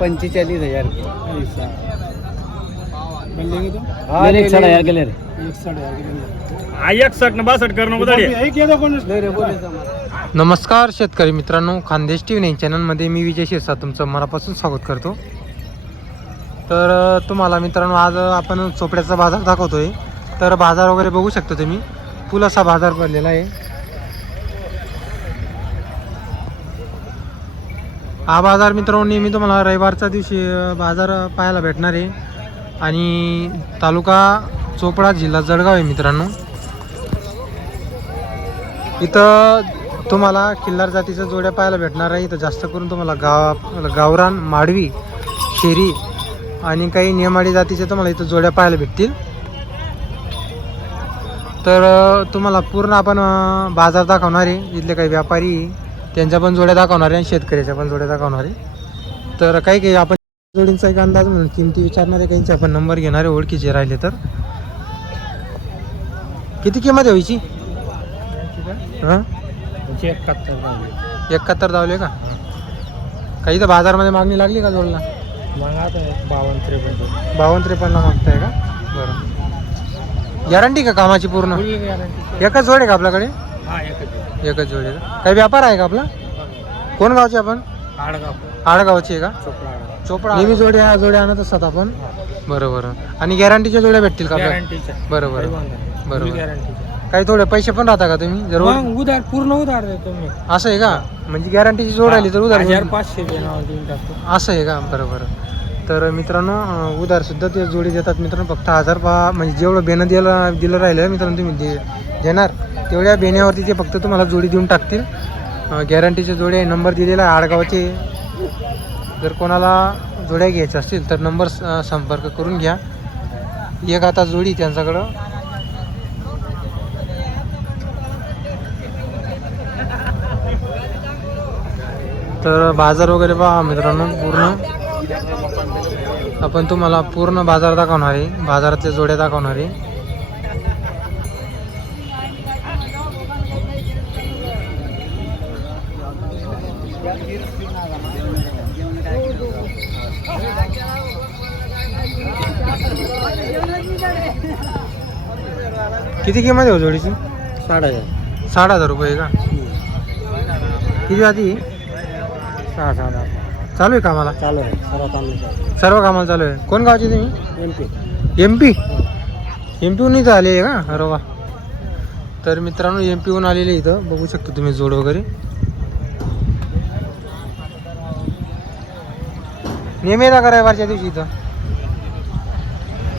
पंचेचाळीस हजार. ऐसा तो? हाँ, के ले एक के एकसठ करणं कौन रे बोले. नमस्कार शेतकरी मित्रांनो खानदेश टी व्ही नाईन चॅनलमध्ये मी विजय शिरसा तुमचं मनापासून स्वागत करतो. तर अ, तुम्हाला मित्रांनो आज आपण चोपड्याचा बाजार दाखवतोय. तर बाजार वगैरे बघू शकता तुम्ही. फुल असा बाजार भरलेला आहे. हा बाजार मित्रांनो नेहमी तुम्हाला रविवारच्या दिवशी बाजार पाहायला भेटणार आहे. आणि तालुका चोपडा जिल्हा जळगाव आहे मित्रांनो. इथं तुम्हाला किल्लार जातीच्या जोड्या पाहायला भेटणार आहे. इथं जास्त करून तुम्हाला गाव गावरान माडवी शेरी आणि काही नियमाडी जातीच्या तुम्हाला इथं जोड्या पाहायला भेटतील. तर तुम्हाला पूर्ण आपण बाजार दाखवणार आहे. इथले काही व्यापारी त्यांच्या पण जोड्या दाखवणार आहे आणि शेतकऱ्याच्या पण जोड्या दाखवणार आहे. तर काही काही आपण जोडींचा एक अंदाज म्हणून किमती विचारणार आहे काहींचे आपण नंबर घेणार आहे ओळखीचे राहिले तर. किती किंमत आहे व्हायची हां? एकाहत्तर एकाहत्तर धावले का? काही तर बाजारमध्ये मागणी लागली का जोडला? मग आता बावन्न त्रेपन्न. बावन्न त्रेपन्नला मागताय का? बरं. गॅरंटी का कामाची पूर्ण? एकच जोड आहे का आपल्याकडे? हा एकच एकच जोड आहे का? काही व्यापार आहे का आपला? कोण गावचे आपण? आडगाव. आडगावची आहे का? चोपडा आडगाव. चोपडा नेहमी जोड्या जोड्या आणत असतात आपण? बरं बरं आणि गॅरंटीच्या जोड्या भेटतील का आपल्याला बरोबर. गॅरंटीच्या. काही थोडे पैसे पण राहता का तुम्ही? जर मग उधार पूर्ण उधार देतो मी. असं आहे का? म्हणजे गॅरंटीची जोड आली तर उधार हजार पाचशे देणार देऊन टाकतो. असं आहे का? बरं बरं तर मित्रांनो अं, उधार सुद्धा ते जोडी देतात मित्रांनो. फक्त हजार पा म्हणजे जेवढं बेनं दिलं दिलं राहिलं मित्रांनो तुम्ही दे देणार. तेवढ्या बेण्यावरती ते फक्त तुम्हाला जोडी देऊन टाकतील. गॅरंटीचे जोडे नंबर दिलेला आहे आडगावचे. जर कोणाला जोड्या घ्यायच्या असतील तर नंबर स- संपर्क करून घ्या. एक आता जोडी त्यांच्याकडं. तर बाजार वगैरे पहा मित्रांनो पूर्ण. आपण तुम्हाला पूर्ण बाजार दाखवणार आहे. बाजारातल्या जोड्या दाखवणार आहे. किती किंमत आहे हो जोडीची? साठ हजार. साठ हजार रुपये का? किती जाती सहा सहा हजार चालू आहे कामाला? चालू आहे. सर्व काम सर्व कामाला चालू आहे. कोण गावचे तुम्ही? M P. M P? M पीहून इथं आले आहे का? अरे वा. तर मित्रांनो एम पीहून आलेले इथं. बघू शकता तुम्ही जोड वगैरे. नेहमी येता का रविवारच्या दिवशी इथं?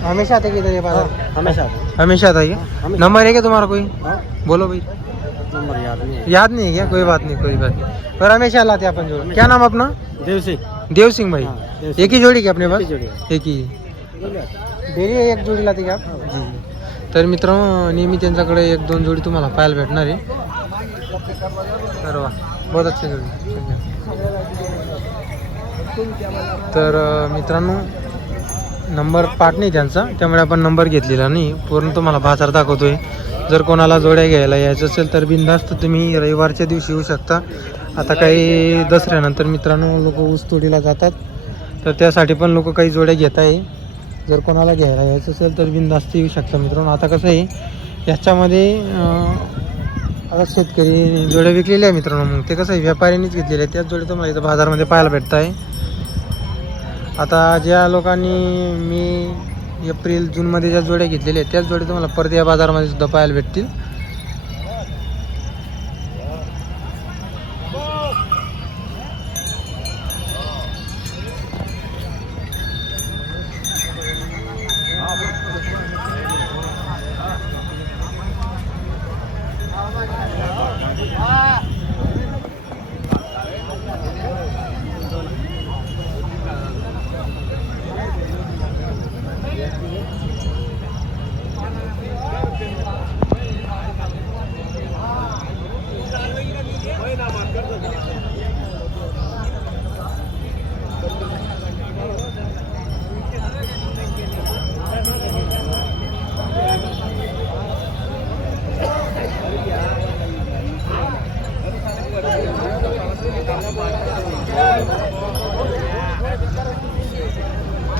हमेशा आते की इधर ये बाजार हमेशा हमेशा आता है हमेशा। नंबर है क्या तुम्हारा कोई? बोलो भाई. नंबर याद नहीं है याद नहीं है क्या कोई बात नहीं कोई बात नहीं. पर हमेशा लाते हैं अपन जोड़ क्या नाम अपना? देव से देव सिंह भाई. हाँ, देव सिंह। एक ही जोड़ी क्या अपने पास? एक ही है। ही डेली एक जोडी लाते का जी जी. तर मित्रांनो नेहमी त्यांच्याकडे एक दोन जोडी तुम्हाला पाहायला भेटणार आहे. अरे वा बहुत अच्छी जोडी. तर मित्रांनो नंबर पाठ नाही त्यांचा. त्यामुळे आपण नंबर घेतलेला नाही. पूर्ण तुम्हाला बाजार दाखवतोय. जर कोणाला जोड्या घ्यायला यायचं असेल तर बिनधास्त तुम्ही रविवारच्या दिवशी येऊ शकता. आता काही दसऱ्यानंतर मित्रांनो लोक ऊसतोडीला जातात. तर त्यासाठी पण लोक काही जोड्या घेत आहे. जर कोणाला घ्यायला यायचं असेल तर बिनधास्त येऊ शकता मित्रांनो. आता कसं आहे याच्यामध्ये आता शेतकरी जोड्या विकलेल्या आहे मित्रांनो. मग ते कसं आहे व्यापाऱ्यांनीच घेतलेले आहे त्याच जोड्या तुम्हाला इथं बाजारमध्ये पाहायला भेटत आहे आता ज्या लोकांनी मी एप्रिल जूनमध्ये ज्या जोड्या घेतलेल्या आहेत त्याच जोड्या तुम्हाला परत बाजारामध्ये सुद्धा पाहायला भेटतील.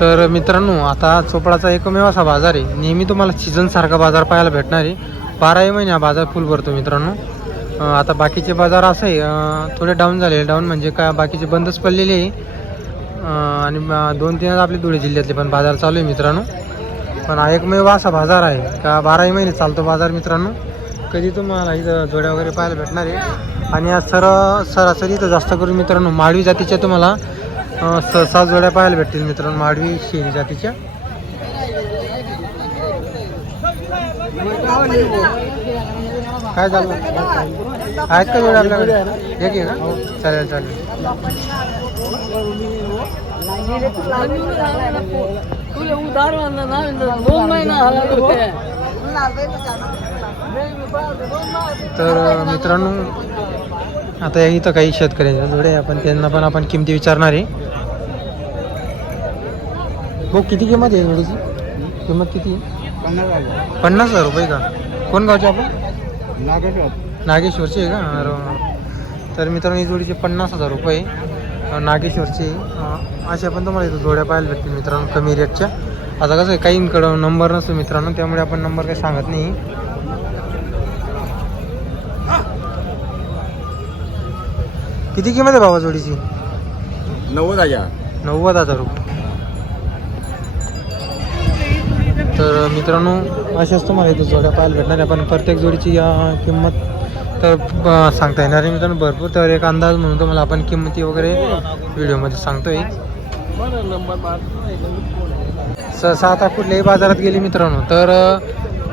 तर मित्रांनो आता चोपडाचा एकमेव असा बाजार आहे. नेहमी तुम्हाला सीझनसारखा बाजार पाहायला भेटणार आहे. बाराही महिने हा बाजार फुल भरतो मित्रांनो. आता बाकीचे बाजार असं आहे थोडे डाऊन झालेले. डाऊन म्हणजे काय बाकीचे बंदच पडलेले आहे. आणि दोन तीनच आपले धुळे जिल्ह्यातले पण बाजार चालू आहे मित्रांनो. पण हा एकमेव असा बाजार आहे का बाराही महिने चालतो बाजार मित्रांनो. कधी तुम्हाला इथं जोड्या वगैरे पाहायला भेटणार आहे. आणि आज सर सरासरी इथं जास्त करून मित्रांनो माळवी जातीच्या तुम्हाला सहसा स सात जोड्या पाहायला भेटतील मित्रांनो माडवी शेरी जातीच्या. काय झालं? आहेत का जोड्या आपल्याकडे? एक आहे का चालेल चालेल. उधार दोन महिना तर मित्रांनो आता इथं काही शेतकऱ्यांच्या जोडे आपण त्यांना पण आपण किमती विचारणार आहे. हो किती किंमत आहे जोडीची? किंमत किती आहे? पन्नास हजार रुपये का? कोण गावचे आपण? नागेश्वरचे आहे का? अरे वा. तर मित्रांनो ही जोडीचे पन्नास हजार रुपये अं, नागेश्वरचे अं, अशा पण तुम्हाला इथं जोड्या पाहायला भेटतील मित्रांनो कमी रेटच्या. आता कसं आहे काहींकडं नंबर नसतो मित्रांनो त्यामुळे आपण नंबर काही सांगत नाही. किती किंमत आहे बाबा जोडीची? नव्वद हजार. नव्वद हजार रुपये. तर मित्रांनो अशाच तुम्हाला इथं जोड्या पाहायला भेटणार आहे. पण प्रत्येक जोडीची अं, किंमत तर सांगता येणार आहे मित्रांनो. भरपूर तर एक अंदाज म्हणून तुम्हाला आपण किंमती वगैरे व्हिडिओमध्ये सांगतोय. सहसा आता कुठल्याही बाजारात गेले मित्रांनो तर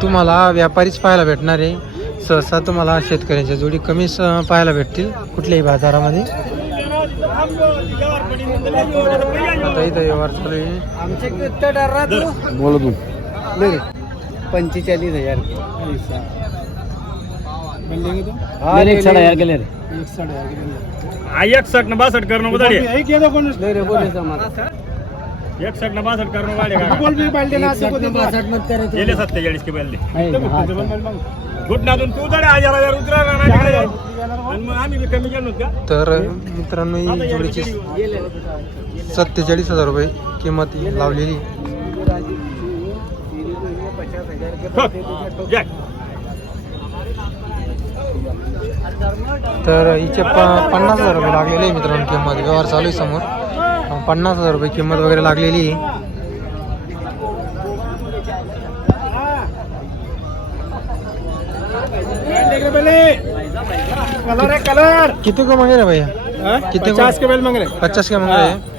तुम्हाला व्यापारीच पाहायला भेटणार आहे. सहसा तुम्हाला शेतकऱ्यांच्या जोडी कमीच पाहायला भेटतील कुठल्याही बाजारामध्ये. आता इथं व्यवहार चालू आहे. पंचेचाळीस हजार. हा एक साठ हजार गेले रे. एकसठ न बासष्ट करणं बदल नाही रे बोले समाज एकसठ न करणं वाढे का? गेले सत्तेचाळीस के पहिले आहे का? हा, अच्छा. घुटण्यातून तू हजार हजार उतरा ना तिकडे. आणि मग आम्ही बी कमी केलं का? तर मित्रांनो ही जोडीची सत्तेचाळीस हजार रुपये किंमत लावलेली. तर हिचे प पन्नास हजार रुपये लागलेले आहे मित्रांनो किंमत. व्यवहार चालू आहे समोर. पन्नास हजार रुपये किंमत वगैरे लागलेली आहे. कलर है कलर किती को मांगे रे भैया? कितने को? पचास के बेल मांग रहे पचास के मांग रहे हैं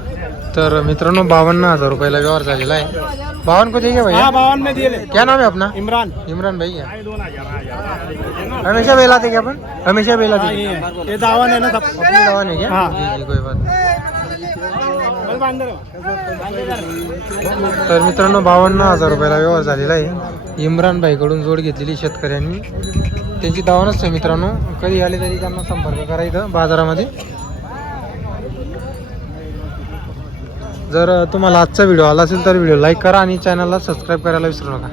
भाई तर मित्रांनो बावन्न हजार रुपयाला व्यवहार झालेला आहे. बावन को देंगे भैया? बावन में क्या नाम है अपना इमरान. इमरान भाई है हमेशा बेला थे क्या अपन हमेशा बेला थे ये दावन है ना सब अपनी दवा नहीं क्या हाँ। जी जी कोई बात नहीं. तर मित्रांनो बावन्न हजार रुपयाला व्यवहार झालेला आहे. इम्रान भाईकडून जोड घेतलेली शेतकऱ्यांनी. त्यांची दावणच आहे मित्रांनो. कधी आले तरी त्यांना संपर्क करा इथं बाजारामध्ये. जर तुम्हाला आजचा व्हिडिओ आला असेल तर व्हिडिओ लाईक करा आणि चॅनलला सबस्क्राईब करायला विसरू नका.